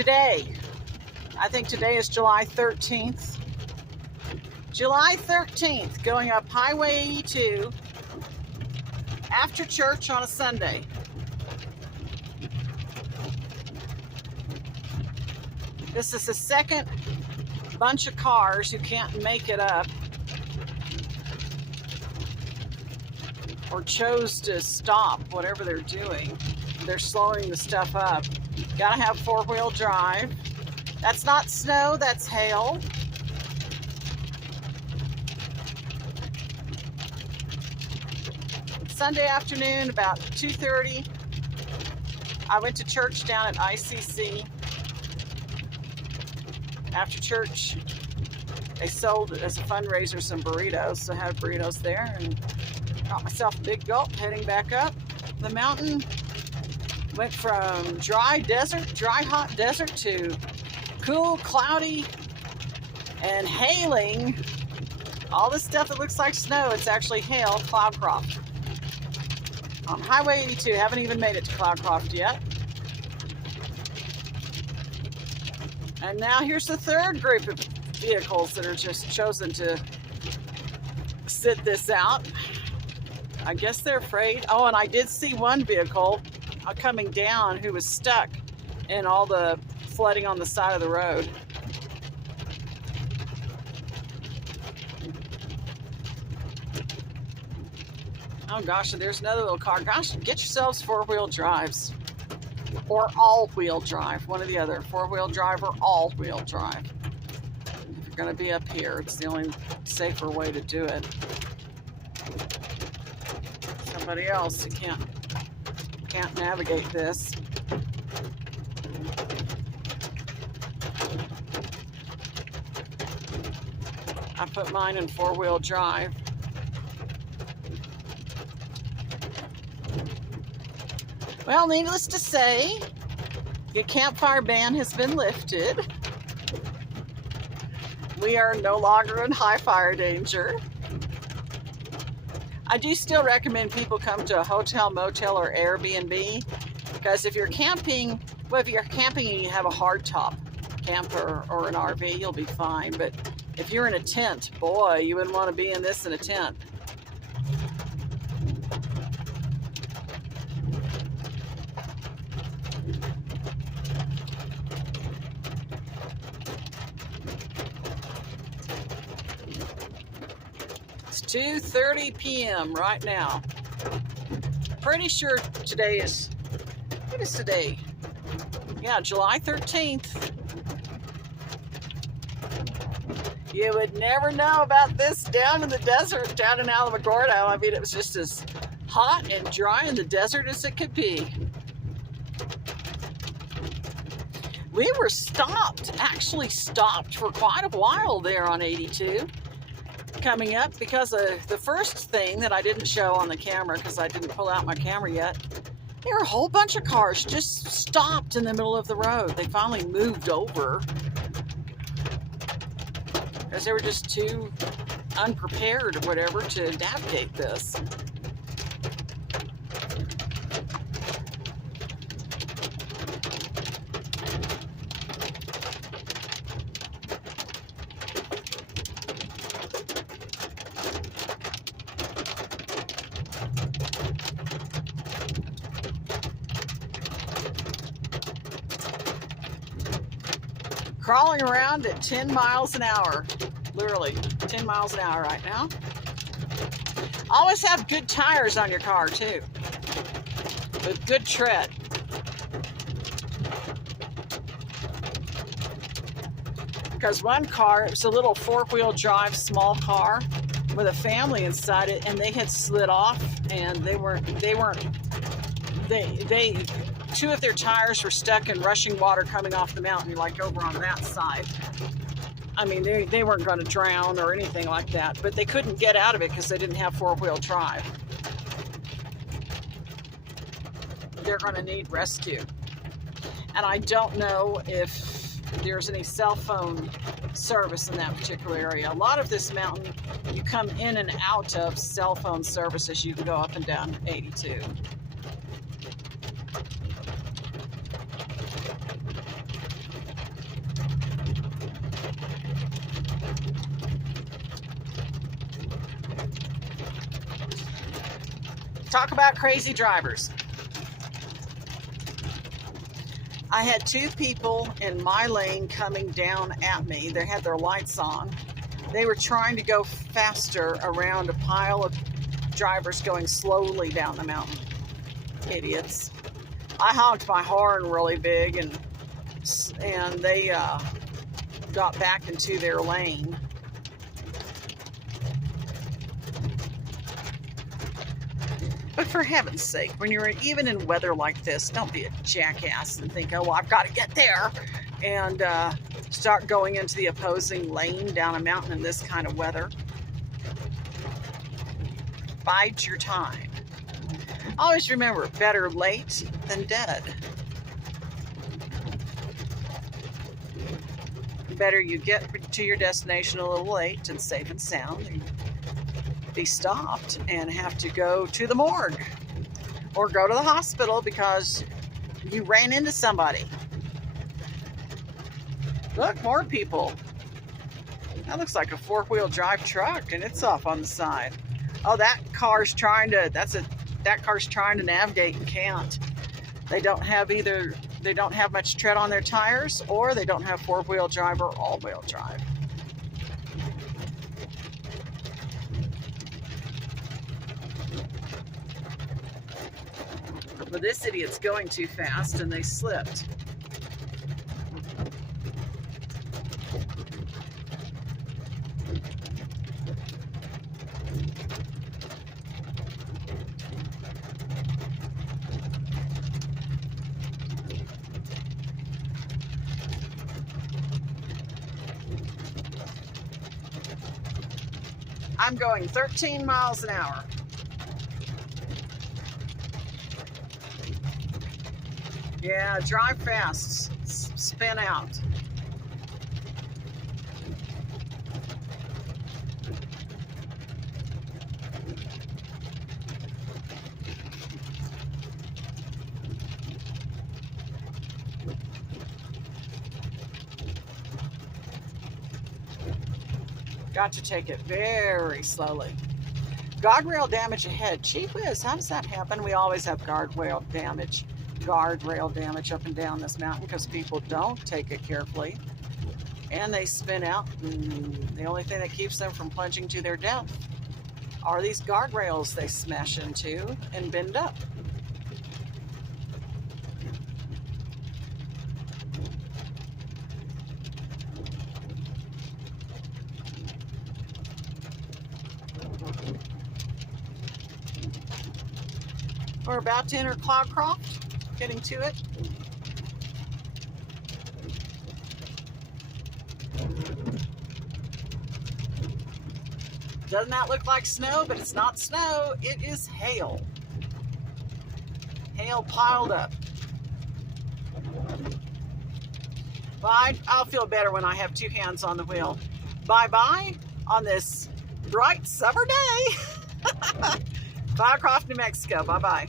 today. I think today is July 13th. July 13th, going up Highway 82 after church on a Sunday. This is the second bunch of cars who can't make it up or chose to stop whatever they're doing. They're slowing the stuff up. Gotta have four-wheel drive. That's not snow, that's hail. Sunday afternoon, about 2:30, I went to church down at ICC. After church, they sold, as a fundraiser, some burritos, so I had burritos there and got myself a big gulp heading back up the mountain. Went from dry hot desert to cool, cloudy, and hailing. All this stuff that looks like snow, it's actually hail. Cloudcroft. On Highway 82, haven't even made it to Cloudcroft yet. And now here's the third group of vehicles that are just chosen to sit this out. I guess they're afraid. Oh, and I did see one vehicle coming down who was stuck in all the flooding on the side of the road. Oh gosh, and there's another little car. Gosh, get yourselves four-wheel drives. Or all-wheel drive, one or the other. Four-wheel drive or all-wheel drive. If you're going to be up here, it's the only safer way to do it. Somebody else who can't navigate this. I put mine in four-wheel drive. Well, needless to say, the campfire ban has been lifted. We are no longer in high fire danger. I do still recommend people come to a hotel, motel, or Airbnb, because if you're camping, well, if you're camping and you have a hardtop camper or an RV, you'll be fine. But if you're in a tent, boy, you wouldn't want to be in this in a tent. It's 2:30 p.m. right now. Pretty sure today is, what is today? Yeah, July 13th. You would never know about this down in the desert, down in Alamogordo. I mean, it was just as hot and dry in the desert as it could be. We were actually stopped for quite a while there on 82. Coming up, because of the first thing that I didn't show on the camera because I didn't pull out my camera yet, there were a whole bunch of cars just stopped in the middle of the road. They finally moved over because they were just too unprepared or whatever to navigate this. Crawling around at 10 miles an hour, literally 10 miles an hour right now. Always have good tires on your car too, with good tread. Because one car, it was a little four-wheel drive small car with a family inside it, and they had slid off, and two of their tires were stuck in rushing water coming off the mountain, like over on that side. I mean, they weren't going to drown or anything like that, but they couldn't get out of it because they didn't have four-wheel drive. They're going to need rescue. And I don't know if there's any cell phone service in that particular area. A lot of this mountain, you come in and out of cell phone services. You can go up and down 82. Talk about crazy drivers. I had two people in my lane coming down at me. They had their lights on. They were trying to go faster around a pile of drivers going slowly down the mountain. Idiots. I honked my horn really big and they got back into their lane. But for heaven's sake, when you're even in weather like this, don't be a jackass and think, oh, well, I've got to get there and start going into the opposing lane down a mountain in this kind of weather. Bide your time. Always remember, better late than dead. Better you get to your destination a little late and safe and sound than be stopped and have to go to the morgue or go to the hospital because you ran into somebody. Look, more people. That looks like a four-wheel drive truck and it's off on the side. Oh, that car's trying to navigate and can't. They don't have much tread on their tires, or they don't have four-wheel drive or all-wheel drive. But this idiot's going too fast and they slipped. I'm going 13 miles an hour. Yeah, drive fast, spin out. Got to take it very slowly. Guardrail damage ahead. Gee whiz, how does that happen? We always have guardrail damage up and down this mountain because people don't take it carefully and they spin out, and the only thing that keeps them from plunging to their death are these guardrails they smash into and bend up. We're about to enter Cloudcroft. Getting to it. Doesn't that look like snow? But it's not snow, it is hail. Hail piled up. Well, I'll feel better when I have two hands on the wheel. Bye-bye on this bright summer day. Cloudcroft, New Mexico. Bye-bye.